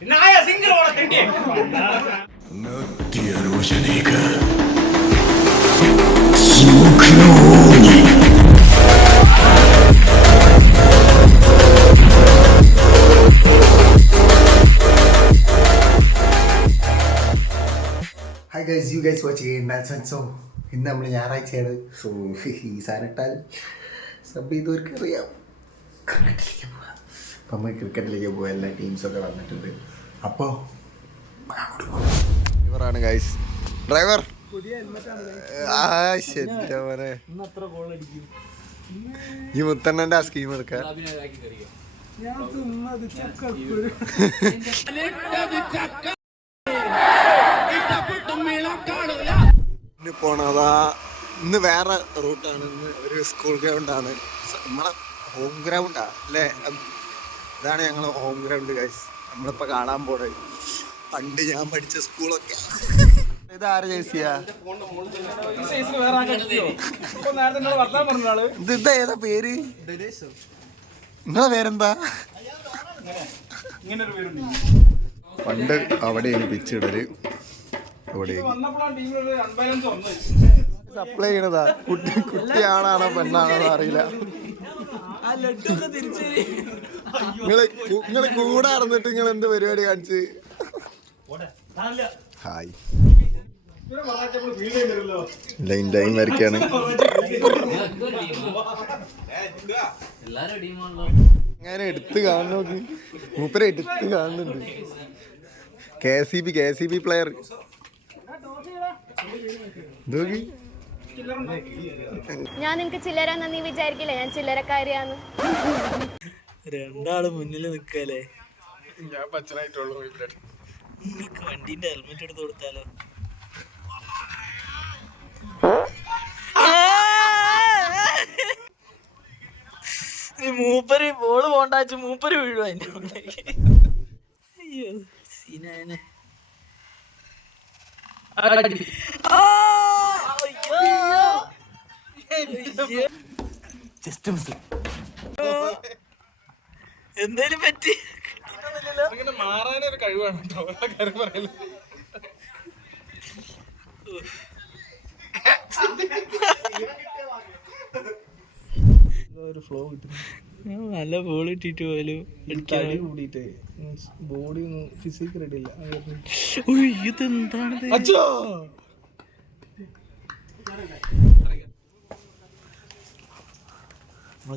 Hi guys, you guys watching Nelson. So ഇന്ന് നമ്മൾ ഞായറാഴ്ചയാണ്. സോ ഈ സാധനത്താൽ സബ് ചെയ്തവർക്ക് അറിയാം ക്രിക്കറ്റിലേക്ക് പോവാം. അപ്പം നമ്മൾ ക്രിക്കറ്റിലേക്ക് പോകാം. എല്ലാ ടീംസൊക്കെ വന്നിട്ടുണ്ട്. അപ്പോൾ ഡ്രൈവറാണ് ഗൈസ്. ഡ്രൈവർ ഈ മുത്തണ്ണൻ്റെ ആ സ്കീം എടുക്കാം. ഇന്ന് പോണതാ, ഇന്ന് വേറെ റൂട്ടാണ്. ഇന്ന് ഒരു സ്കൂൾ ഗ്രൗണ്ടാണ്, നമ്മളെ ഹോം ഗ്രൗണ്ടാ അല്ലേ. ഇതാണ് ഞങ്ങളെ ഹോം ഗ്രൗണ്ട് ഗൈസ്. നമ്മളിപ്പോൾ കാണാൻ പോണത് പണ്ട് ഞാൻ പഠിച്ച സ്കൂളൊക്കെ. ഇതാര് ജേസിയാ? ഇത് ഏതാ പേര്? നിങ്ങളെ പേരെന്താ? പണ്ട് അവിടെയാണ് പിച്ചിടല്. അവിടെ സപ്ലൈ ചെയ്യണതാ. കുട്ടിയാണാണോ പെണ്ണാണോ അറിയില്ല. നിങ്ങള് കൂടെ നടന്നിട്ട് നിങ്ങൾ എന്ത് പരിപാടി കാണിച്ച്? ഹായ്, ലൈൻ ടൈം വരയ്ക്കാണ്. ഞാൻ എടുത്ത് കാണുന്നു, മൂപ്പരെ എടുത്ത് കാണുന്നുണ്ട്. KCB player. ഞാൻ നിനക്ക് ചില്ലരാന്ന് നീ വിചാരിക്കില്ല, ഞാൻ ചില്ലരക്കാരിയാന്ന്. രണ്ടാള് മുന്നിൽ നിക്കല്ലേ. ഞാൻ പച്ചനായിട്ടുള്ളൂ. വണ്ടീന്റെ ഹെൽമെറ്റ് എടുത്ത് കൊടുത്താലോ? മൂപ്പര് ബോള് പോണ്ടാച്ച് മൂപ്പര് വീഴുവാ എന്റെ ഉള്ളിലേക്ക്. അയ്യോ സീനാനെ. എന്തേലും പറ്റി മാറാനൊരു കഴിവാണ് കാര്യം പറയല്. ഒരു ഫ്ലോ കിട്ടും. നല്ല ബോൾ ഇട്ടിട്ട് പോലും തടി കൂടിയിട്ട് ബോഡി ഒന്നും ഫിസിക് റെഡി ഇല്ല. ഇതെന്താണ്?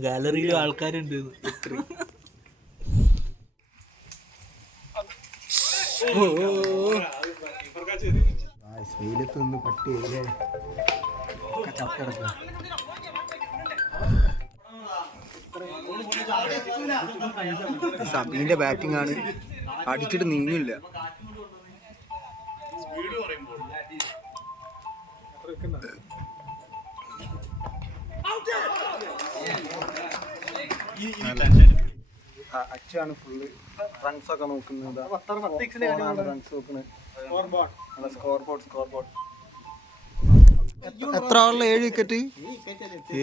ഗാലറിയിലും ആൾക്കാരുണ്ട്. വെയിലത്ത് നിന്ന് പട്ടിയല്ലേ ചപ്പിടക്ക. സബീന്റെ ബാറ്റിംഗ് ആണ്, അടിച്ചിട്ട് നീങ്ങില്ല. അച്ചാണ് ഫുള്ള് റൺസ് ഒക്കെ നോക്കുന്നത്. റൺസ് നോക്കുന്നത്. Score board. എത്ര ഓവറിൽ? 7 വിക്കറ്റ്.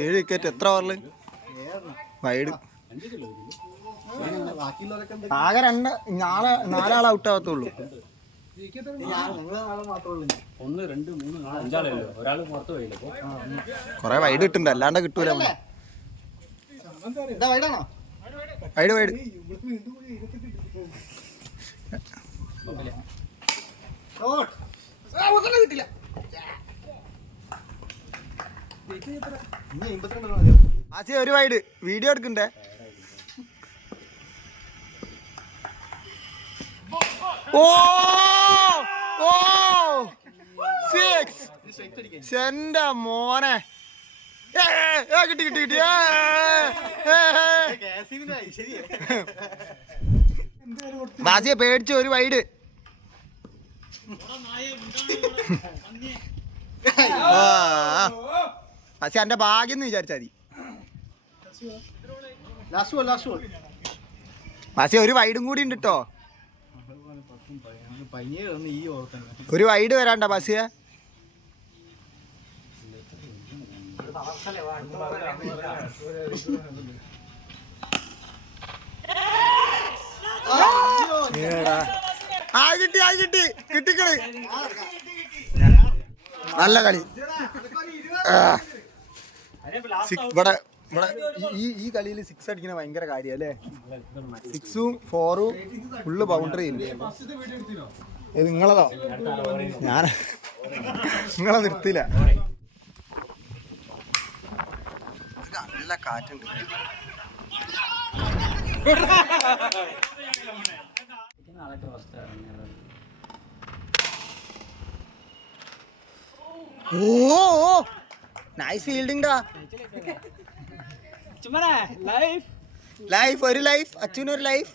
7 വിക്കറ്റ് എത്ര ഓവറിൽ? വൈഡ്. ആകെ 4 ഔട്ട് ആവത്തുള്ളൂ. കൊറേ വൈഡ് കിട്ടുന്നുണ്ട്, അല്ലാണ്ട് കിട്ടൂല. വൈഡ് കിട്ടില്ല. ആശയ ഒരു വൈഡ് വീഡിയോ എടുക്കണ്ടേ? ഓ 6 എന്റെ മോനെ. കിട്ടി. ബാസിയെ പേടിച്ചു. ഒരു വൈഡ്. പക്ഷെ എന്റെ ഭാഗ്യം എന്ന് വിചാരിച്ചാ മതി. പക്ഷെ ഒരു വൈഡും കൂടി ഉണ്ട് കേട്ടോ. ഒരു വൈഡ് വരാണ്ട ബസിയ. കിട്ടി കിട്ടിക്കളി. നല്ല കളി. ഇവിടെ ഇവിടെ ഈ കളിയിൽ 6 അടിക്കുന്ന ഭയങ്കര കാര്യം അല്ലേ? 6ഉം 4ഉം ഫുള്ള് ബൗണ്ടറി ഇല്ല. ഇത് നിങ്ങളതോ? ഞാൻ നിങ്ങളെ നിർത്തില്ല. നല്ല കാറ്റുണ്ട്. ഓ നൈസ് ഫീൽഡിംഗ് ഡാ. ലൈഫ് ഒരു ലൈഫ് അച്ഛനൊരു ലൈഫ്.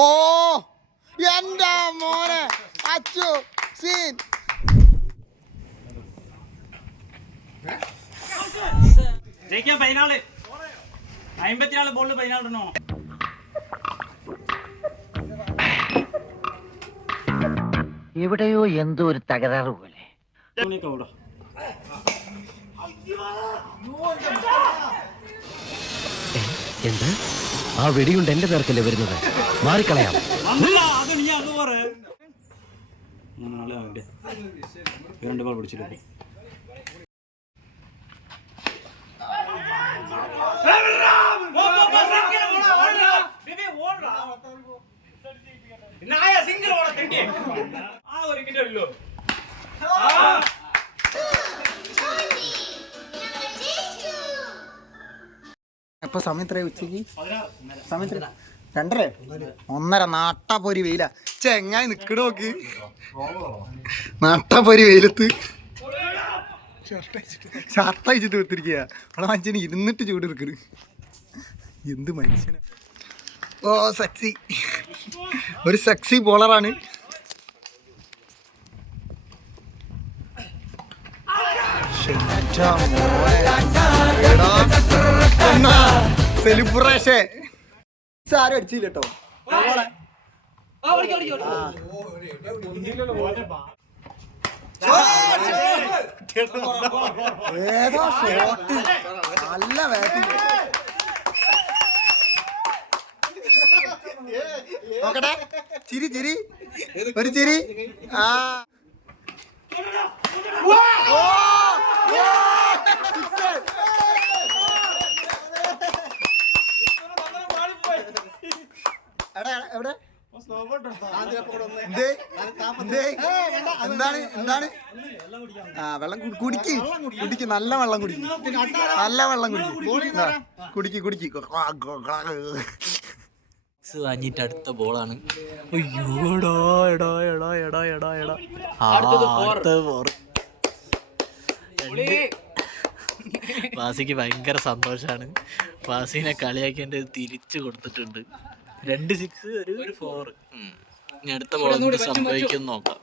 ഓ എന്താ മോനെ അച്ചു സീൻ. ജയിക്കാൻ 14 54 ബോളിൽ 14 റണ്ണോ. എവിടെയോ എന്തോ ഒരു തകരാറ് പോലെ. എന്താ ആ വെടിയുണ്ട് എന്റെ നേർക്കല്ലേ വരുന്നത്? മാറിക്കളയാം. രണ്ട് ബോൾ പിടിച്ചിട്ട് ഇപ്പൊ സമയം എത്രയാ ഉച്ചക്ക്? സമയം 2:30 1:30. നാട്ടാപ്പൊരി വെയില ചെങ്ങായി നിക്കണ നോക്ക്. നാട്ടാപ്പൊരി വെയിലത്ത് ഷർട്ട് അയച്ചിട്ട് കൊടുത്തിരിക്കുക. അവിടെ മനുഷ്യന് ഇരുന്നിട്ട് ചൂട് എടുക്കണ്. എന്ത് മനുഷ്യന. ഓ സെക്സി. ഒരു സെക്സി ബോളറാണ്. സെലിബ്രേഷൻ ആരും അടിച്ചില്ല കേട്ടോ. ഏതോ ഷോട്ട് നല്ല ബാറ്റിംഗ്. നോക്കട്ടെ ചിരി ചിരി ഒരു ചിരി. ആ എവിടെ എന്താണ് എന്താണ്? ആ വെള്ളം കുടിക്ക് കുടിക്ക്. നല്ല വെള്ളം കുടിക്കും. നല്ല വെള്ളം കുടിക്കും. കുടിക്ക്. വാങ്ങിയിട്ട് അടുത്ത ബോളാണ്. വാസിക്ക് ഭയങ്കര സന്തോഷാണ്. വാസിനെ കളിയാക്കിൻ്റെ തിരിച്ചു കൊടുത്തിട്ടുണ്ട്. 2 6 ഒരു 4. ഇനി അടുത്ത ബോൾ എന്ത് സംഭവിക്കും നോക്കാം.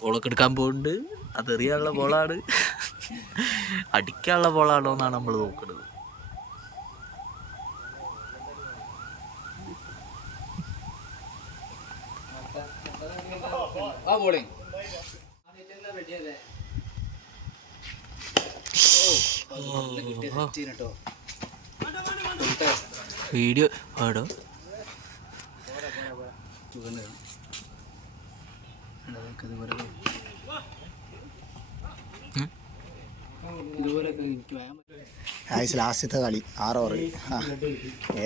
ബോളൊക്കെ എടുക്കാൻ പോകുന്നുണ്ട്. അതെറിയാനുള്ള ബോളാണ് അടിക്കാനുള്ള ബോളാണോ എന്നാണ് നമ്മൾ നോക്കുന്നത്. വീഡിയോ ആടോ ലാസ്റ്റത്തെ കളി 6 ഓവർ.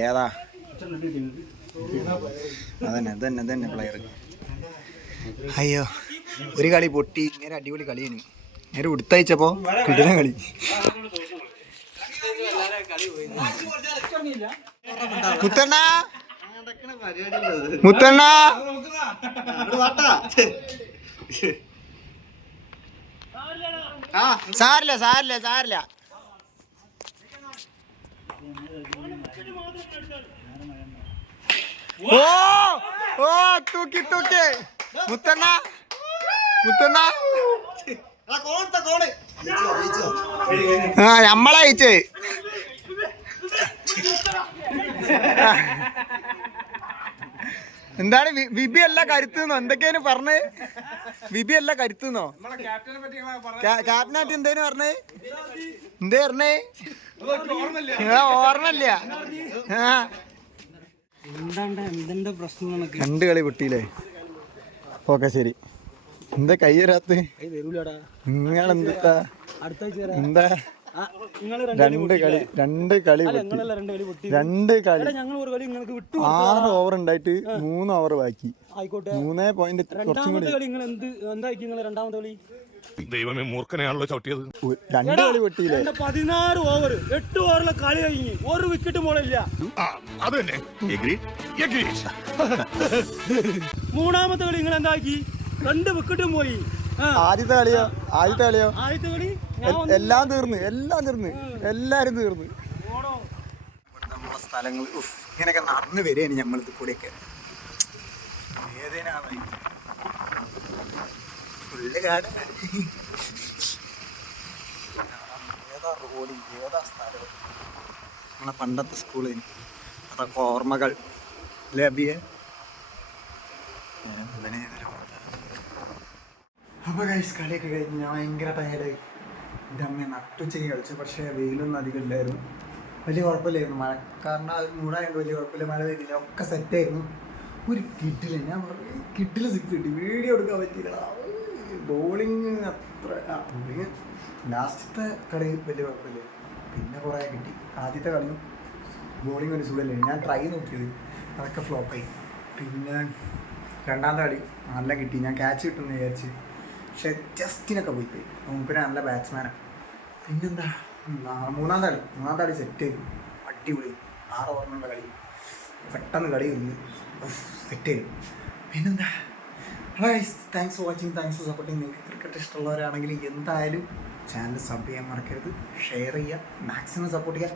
ഏതാ അതന്നെ പ്ലെയർ. അയ്യോ ഒരു കളി പൊട്ടി. നേരെ അടിപൊളി കളിയാണ്. നേരെ ഉടുത്തയച്ചപ്പോ കിട്ടുന്ന കളി. മുത്തണ്ണ മുത്തണ്ണ സാരില്ല. ഓ തൂക്കി മുത്തണ്ണ നമ്മളയച്ചേ. എന്താണ് വിബി അല്ല കരുത്തുന്നോ എന്തൊക്കെയാണ് പറഞ്ഞേ? വിബി അല്ല കരുത്തുന്നോ? ക്യാപ്റ്റനായിട്ട് എന്തേലും പറഞ്ഞേ? എന്തേ പറഞ്ഞേ? ഓർമ്മല്ല. രണ്ട് കളി പൊട്ടിയില്ലേ? ഓക്കെ ശരി. എന്താ കൈ വരാത്ത? നിങ്ങളെന്താ എന്താ? രണ്ട് കളി 6 ഓവർ ഉണ്ടായിട്ട് 3 ഓവർ ബാക്കി. 3 പോയിന്റ് കുറച്ചും കൂടി. ദൈവമേ മൂർഖനെയാണല്ലോ ചവിട്ടിയത്. 2 കളി പൊട്ടിയില്ലേ? 16 ഓവർ 8 ഓവറിലെ കളി കഴിഞ്ഞ് ഒരു വിക്കറ്റ് മോളില്ല. അത് തന്നെ. മൂന്നാമത്തെ കളി നിങ്ങൾ എന്താക്കി? 2 വിക്കറ്റും പോയി. ആദ്യത്തെ കളിയോ? ആദ്യത്തെ കളി എല്ലാം തീർന്ന് എല്ലാരും തീർന്ന്. നമ്മളെ സ്ഥലങ്ങൾ ഇങ്ങനെയൊക്കെ നടന്നു വരികയാണ് നമ്മളിത് കൂടെയൊക്കെ. ഏതേനാണ് ഫുള്ള് കാട്. ഏതാ റോഡ്, ഏതാ സ്ഥലം? നമ്മളെ പണ്ടത്തെ സ്കൂളിൽ അതൊക്കെ ഓർമ്മകൾ ലഭിയെ. അപ്പോൾ ഗൈസ് കളിയൊക്കെ കഴിഞ്ഞ് ഞാൻ ഭയങ്കര ടയർഡായി. എൻ്റെ അമ്മ നട്ടുച്ചയ്ക്ക് കളിച്ചു. പക്ഷേ വെയിലൊന്നും അധികം ഇല്ലായിരുന്നു. വലിയ കുഴപ്പമില്ലായിരുന്നു. മഴക്കാരൻ്റെ മൂടായതുകൊണ്ട് വലിയ കുഴപ്പമില്ല. മഴ പെയ്തില്ല, ഒക്കെ സെറ്റായിരുന്നു. ഒരു കിട്ടില്ല. ഞാൻ പറഞ്ഞു കിട്ടില്ല 6 കിട്ടി. വീഡിയോ എടുക്കാൻ പറ്റിയില്ല. ബോളിങ് അത്ര ബോളിങ് ലാസ്റ്റത്തെ കളി വലിയ കുഴപ്പമില്ല. പിന്നെ കുറേ കിട്ടി. ആദ്യത്തെ കളിയും ബോളിങ് ഒരു സുഖമല്ലേ. ഞാൻ ട്രൈ നോക്കിയത് അതൊക്കെ ഫ്ലോപ്പായി. പിന്നെ രണ്ടാമത്തെ കളി നല്ല കിട്ടി. ഞാൻ ക്യാച്ച് കിട്ടുമെന്ന് വിചാരിച്ച്. പക്ഷേ ജസ്റ്റിനൊക്കെ പോയി. മുമ്പിന് നല്ല ബാറ്റ്സ്മാനാണ്. പിന്നെന്താ മൂന്നാമത്തെ കളി സെറ്റ് ചെയ്തു. അടിപൊളി 6 ഓവറിനുള്ള കളി. പെട്ടെന്ന് കളി വന്ന് സെറ്റ് ചെയ്തു. പിന്നെന്താ thanks for watching, thanks for supporting. നിങ്ങൾക്ക് ക്രിക്കറ്റ് ഇഷ്ടമുള്ളവരാണെങ്കിൽ എന്തായാലും ചാനൽ സബ് ചെയ്യാൻ മറക്കരുത്. ഷെയർ ചെയ്യുക, മാക്സിമം സപ്പോർട്ട് ചെയ്യുക.